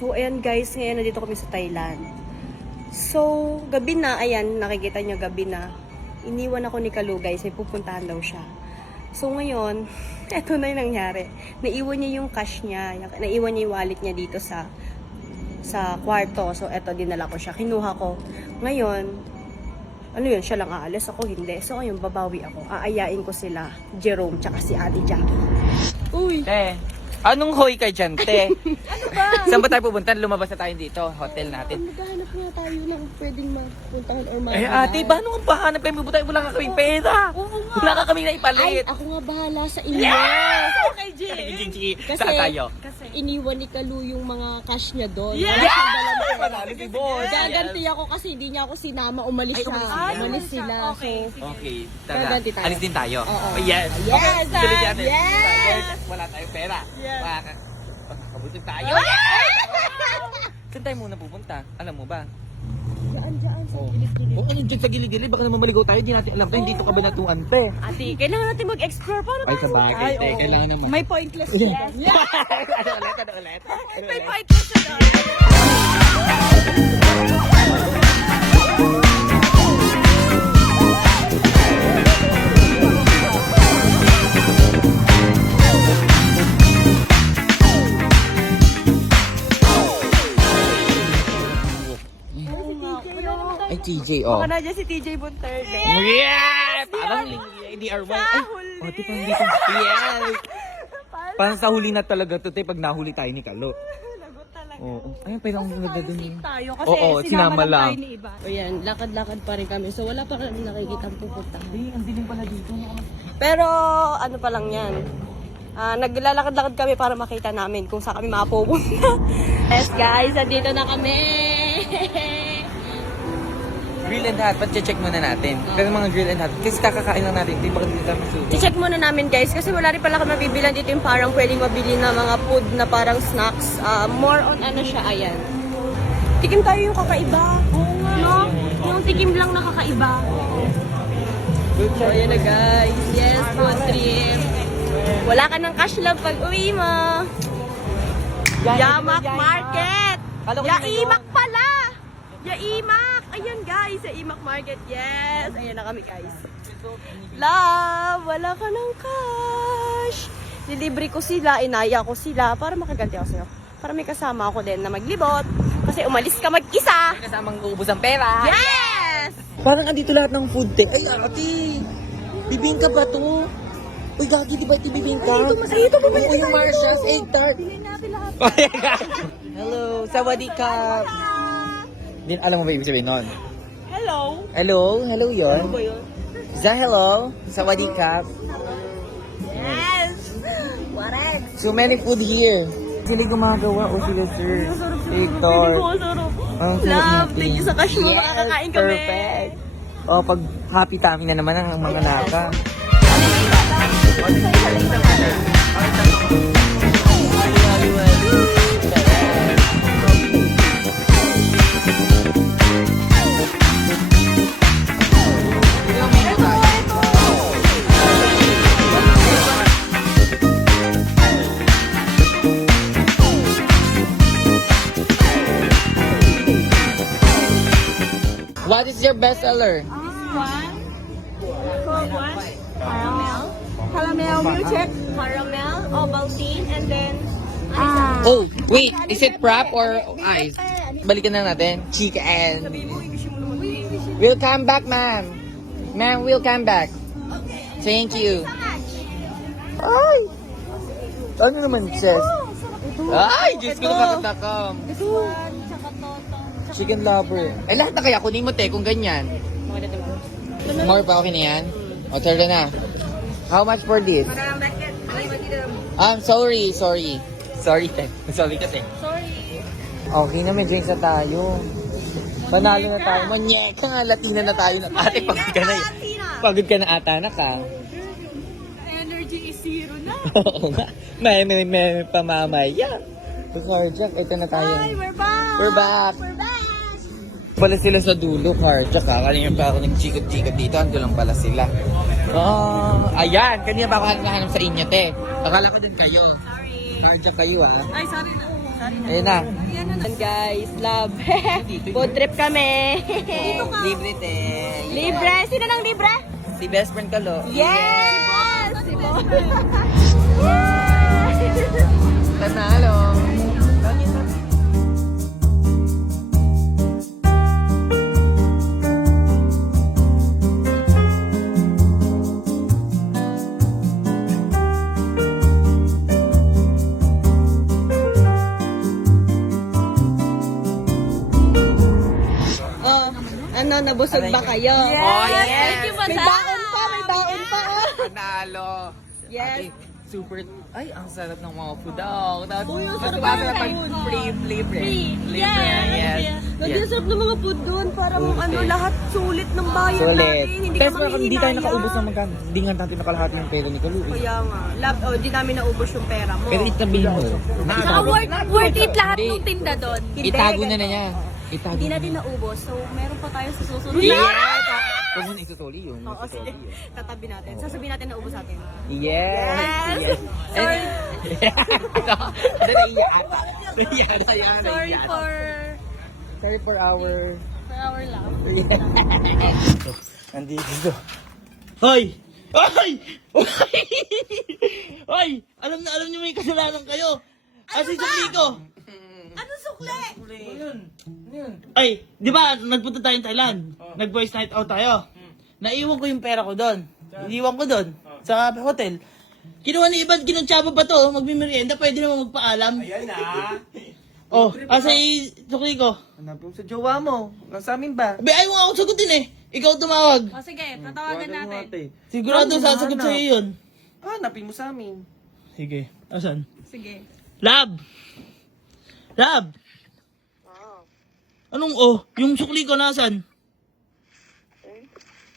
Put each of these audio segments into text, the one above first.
So, ayan guys, ngayon nandito kami sa Thailand. So, gabi na, ayan, nakikita nyo gabi na. Iniwan ako ni Kalu guys, may pupuntahan daw siya. So, ngayon, eto na yung nangyari. Naiwan niya yung cash niya, naiwan niya yung wallet niya dito sa kwarto. So, eto, dinala ko siya, kinuha ko. Ngayon, ano yun, siya lang aalis, ako hindi. So, ngayon, babawi ako. Aayain ko sila, Jerome, tsaka si Ate Jackie. Uy! Te, anong hoy ka dyan, te? Ano ba? Saan ba tayo pupunta? Lumabas na tayo dito, hotel natin. Maghahanap nga tayo ng pwedeng mapuntahan or Eh ate, paano kung pahanap kayo? Pupunta tayo, wala ka kaming pera. Wala ka kaming Ay, naipalit. ako nga bahala sa inyo. Yes! Okay, Jay. Sige, saan tayo? Kasi iniwan ni Kalu yung mga cash niya doon. Yes! Panalo si boss. Gaganti ako kasi hindi niya ako sinama, umalis Ay, siya. umalis siya. Umalis sila. Okay, tara. Gaganti tayo. Alis din tayo. Oo. Oh, yes. Yes, Okay, tuloy natin. yes! Wala tayong pera. Yes. Makakabutin tayo. Saan tayo muna pupunta? Alam mo ba? Diyan sa Oh. gilid-gilid. Oo, ano dyan sa gilid-gilid? Baka naman maligaw tayo. Di natin alam tayo. Dito ka ba natuan, te? Ate, kailangan natin mag-explore. Paano Ay, sa bagay, te. oo. Kailangan naman. May pointless yes. Ano ulit? May pointless na doon. Ay, TJ, oh. Baka na dyan si TJ Bunterde. Yeah! Parang DRY. Ay, huli. oh, di pa hindi ko. Yes! Parang sa huli na talaga to, te, pag nahuli tayo ni Kalo. Lagot talaga. Oo. Ayun, pero ang ganda dun. Safe tayo kasi Oo, sinama lang. tayo ni iba. Ayan, lakad-lakad pa rin kami. So wala pa kami nakikita ang pupunta. Ay, ang dilim pala dito. Pero ano pa lang yan. Naglalakad-lakad kami para makita namin kung saan kami mapupunta. Yes guys, andito na kami. Grill and hot, check muna natin. Kasi mga grill and hot, kasi kakakain lang natin. Di ba kasi dito masulit? I-check muna namin guys kasi wala rin pala kami mabibilan dito yung parang pwedeng mabili na mga food na parang snacks. More on ano siya, ayan. Tikim tayo yung kakaiba. No? Yung tikim lang na kakaiba. So ayan na guys. Yes, food trip. Wala ka ng cash lang pag uwi mo. Yamak Market! Yaimak pala! Yaimak! Ayan guys, Yaimak Market. Yes! Ayan na kami guys. Love! Wala ka ng cash! Dilibre ko sila, inaya ko sila para makaganti ako sa'yo. Para may kasama ako din na maglibot. Kasi umalis ka mag-isa! Kasamang uubos ang pera. Yes! Parang andito lahat ng food, te. Ay, ate! Bibingka ba to? Uy, gagi, di ba ito bibingka? Ay, ito ba ba Uy, yung Marshalls egg tart. Bilhin natin lahat. Hello, sawadee ka. Din alam mo ba ibig sabihin nun? Hello? Hello, hello yun. Ano ba yun? Is that hello? Sawadee ka. Yes! What else? So many food here. Sila gumagawa o sila sir? Egg tart. Ang sarap Love, natin. thank you sa cash mo. Yes, Makakakain kami. perfect. O, pag happy tummy na naman ang mga naka. What is your best seller? Caramel milkshake. Caramel, Ovaltine, and then... Oh, wait. Is it prop or ice? Balikan na natin. Chicken. We'll come back, ma'am. Ma'am, we'll come back. Thank you. Ay! Ano naman, sis? Ay, Diyos ko, nakakatakam. Chicken lover. Ay, lahat na kaya kunin mo, te, kung ganyan. More pa, okay na yan? O, tara na. How much for this? Sorry. Sorry, te. Sorry ka, te. Sorry. Okay na, may drinks na tayo. Panalo na tayo. Manyeka nga, Latina na tayo. Ate, pagod ka na. Pagod ka na ata na ka. Energy is zero na. Oo nga. May pamamaya. Carjack, ito na tayo. Hi, we're back. We're back. We're back. Pala sila sa dulo, Carjack. Kanina pa ako nagchikot-chikot dito. Ando lang pala sila. Ayan. Kanina pa ako hanap sa inyo, te. Akala ko din kayo. Sorry. Carjack kayo, ah. Ay, sorry na. Ayun na. Ayan guys, love. Food trip kami. Libre te. Libre. Sino nang libre? Si best friend ka, lo. Yes! Si Bon. Tanalo. Oh, ano, nabusog ba kayo? Oh, yes. Thank you, May baon pa, may baon pa. Oh. Panalo. Yes. Ate, super, ay, ang sarap ng mga food. Oh, Uy, ang sarap mas ng pag food. libre. Libre, Yes. yes. Nag-deserve ng mga food doon. Parang ano, lahat sulit ng bayan Sulit. natin. Hindi Pero ka hindi tayo manghihinayang. nakaubos ng magkano. Hindi nga natin nakalahati yung pera ni Kalu. Kaya nga. Di namin naubos yung pera mo. Pero itabihin mo. Saka worth it lahat Hindi. ng tinda doon. Hindi, Itago na ganito. niya. Itago Hindi na natin niya. naubos. So, meron pa tayo sa susunod. Huwag mo na isusuli yun. Oo, sige. Tatabi natin. Sasabihin natin na ubos natin. Yes. Yes. Sorry. Sorry for our... our love. Nandito. Hoy! Hoy! Hoy! Alam niyo may kasalanan kayo. Asi sukli ko. Ano sukli? Ay, di ba nagpunta tayong Thailand? Nag-boys night out tayo. Naiwan ko yung pera ko doon. Iniwan ko doon sa hotel. Kinuha ni Iban, kinuntsaba pa to, magmimerienda, pwede naman magpaalam. Ayan na. Oh, asa sukli ko. Hanapin mo sa jowa mo. Nasa amin ba? Be, ayaw nga ako sagutin eh. Ikaw tumawag. O sige, tatawagan natin. Sigurado Ano, sasagot hanap? sa'yo yun. Hanapin mo sa amin. Sige, asan? Sige. Lab! Lab! Anong oh? Yung sukli ko nasan?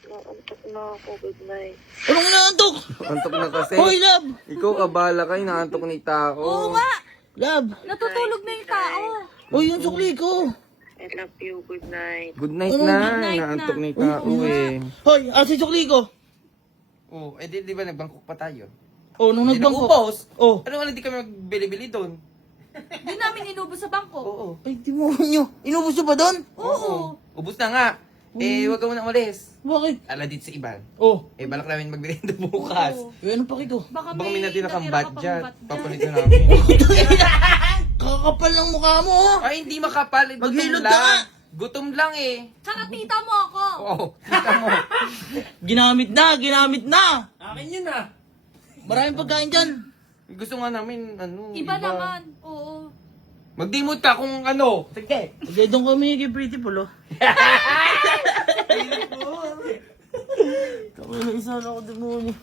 Naantok na ako, good night. Anong inaantok? Antok na kasi. Hoy, Lab! Ikaw abala kayo, naantok ni Tako. Oo nga! Lab! Natutulog na yung tao. Hoy, yung sukli ko! I love you, good night. Good night Oh, na. good night Naantok na. ni Tako eh. Hoy, asa yung sukli ko? Oh, eh di ba nagbangkok pa tayo? Oh, nung Di nagbangko. naubos? Oh. Ano di kami magbili-bili doon? Di namin inubos sa bangko. Oo. Ay, di mo nyo. Inubos nyo ba doon? Oo. Ubus na nga. Eh, wag ka muna umalis. Bakit? Ala dito sa iban. Oh. Eh, balak namin magbili bukas. Eh, ano pa ko? Baka Baka may natin natira nakang ka pang budget. budget. Papalit na namin. Kakapal ng mukha mo, oh. Ay, hindi makapal. Eh, gutom Maghilod ka lang. nga. Gutom lang eh. Tsaka tita mo ako. Oo. Kita mo. Ginamit na! Akin yun ah. Maraming pagkain dyan. Gusto nga namin, ano. Iba naman. Oo. Mag-demote ka kung ano. Sige. Okay, doon kami kay Pretty Pulo. Kami na isa na ako demonyo.